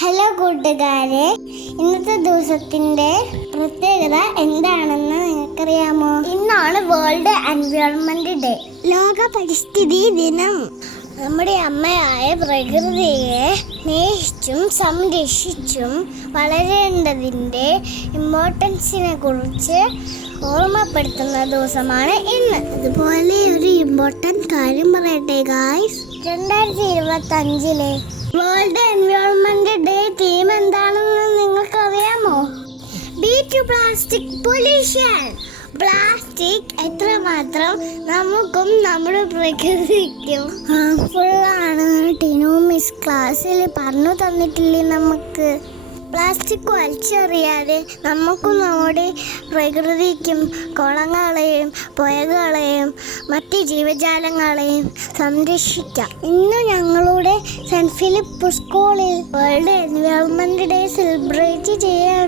Hello കൂട്ടുകാരെ, ഇന്നത്തെ ദിവസത്തിന്റെ പ്രത്യേകത എന്താണെന്ന് നിങ്ങൾക്കറിയാമോ? ഇന്നാണ് വേൾഡ് എൻവയോൺമെന്റ് ഡേ, ലോക പരിസ്ഥിതി ദിനം. നമ്മുടെ അമ്മയായ പ്രകൃതിയെ സ്നേഹിച്ചും സംരക്ഷിച്ചും വളരേണ്ടതിൻ്റെ ഇമ്പോർട്ടൻസിനെ കുറിച്ച് ഓർമ്മപ്പെടുത്തുന്ന ദിവസമാണ് ഇന്ന്. അതുപോലെ ഒരു ഇമ്പോർട്ടൻറ്റ് കാര്യം പറയട്ടെ guys. 2025 world environment day theme എന്താണെന്ന് നിങ്ങൾക്കറിയാമോ? Beat plastic pollution. Plastic എത്രമാത്രം നമുക്കും നമ്മുടെ പ്രകൃതിക്കും ഹാർംഫുള്ളാണ് ടിനു മിസ് ക്ലാസ്സിൽ പറഞ്ഞു തന്നിട്ടില്ലേ നമുക്ക്? പ്ലാസ്റ്റിക് വലിച്ചെറിയാതെ നമുക്കും നമ്മുടെ പ്രകൃതിക്കും കുളങ്ങളെയും പുഴകളെയും മറ്റ് ജീവജാലങ്ങളെയും സംരക്ഷിക്കാം. ഇന്ന് ഞങ്ങളുടെ സെൻറ്റ് ഫിലിപ്പ് സ്കൂളിൽ വേൾഡ് എൻവയോൺമെന്റ് ഡേ സെലിബ്രേറ്റ് ചെയ്യാൻ